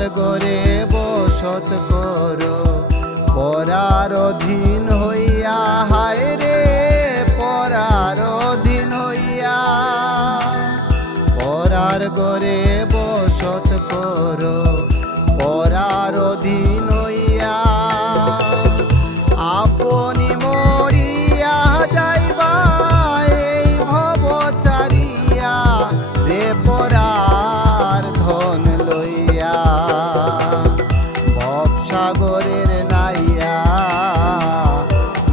পরার গরে বসত করো, পরার অধীন হইয়া, হায় রে পরার অধীন হইয়া। পরার গরে বসত করো, পরার অধীন হইয়া। আপনি মরিয়া যাইবা এই ভব চারিয়া, রে পরার ধন লইয়া। ভবসাগরের নাইয়া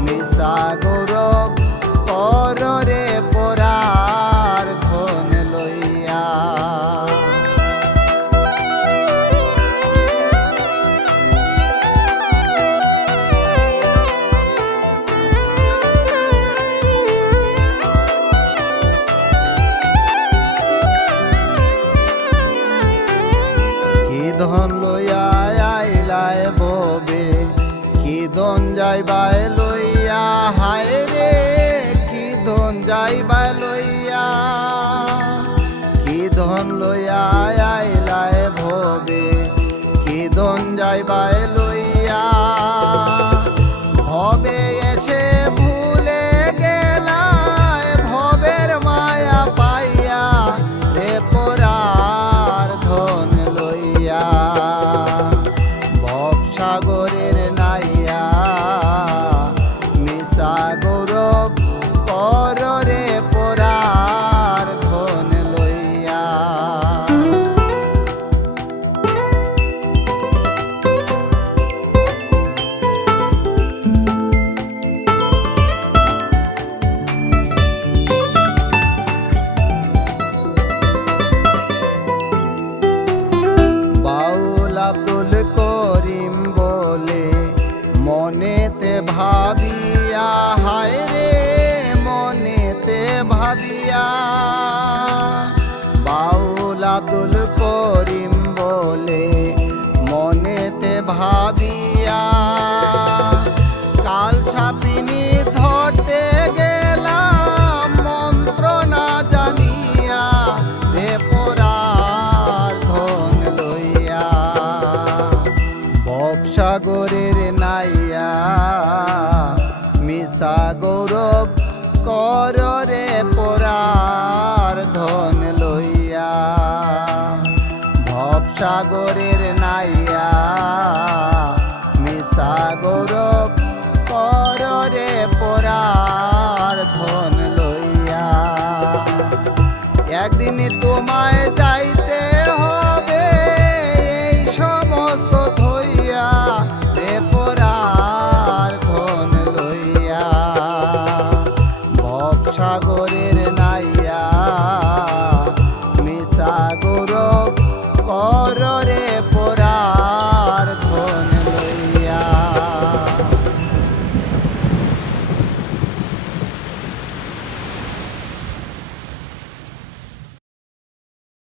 মিশা গৌরব কর রে পরার ধন লইয়া। কি ধন লইয়া আইলায় ববে, কি ধন যাইবাই লইয়া, হায় রে কি ধন যাইবাই লইয়া। কি ধন লইয়া আইলায় ভবে, কি ধন যাইবাই লইয়া। ভবে এসে ভুলে গেলায় ভবের মায়া পাইয়া, রে পরার ধন লইয়া। ভবসাগরের নাইয়া মিশা গৌরব কর রে পরার ধন লইয়া। বাউল আব্দুল করিম বলে মনেতে ভাবিয়া, হায় রে মনেতে ভাবিয়া। বাউল আব্দুল করিম বলে মনেতে ভাবিয়া। কাল সাপিনী ধরতে গেলাম মন্ত্র না জানিয়া, রে পরার ধন লইয়া। ভবসাগরের নাইয়া মিশা গৌরব কর রে পরার ধন লইয়া। ভবসাগরের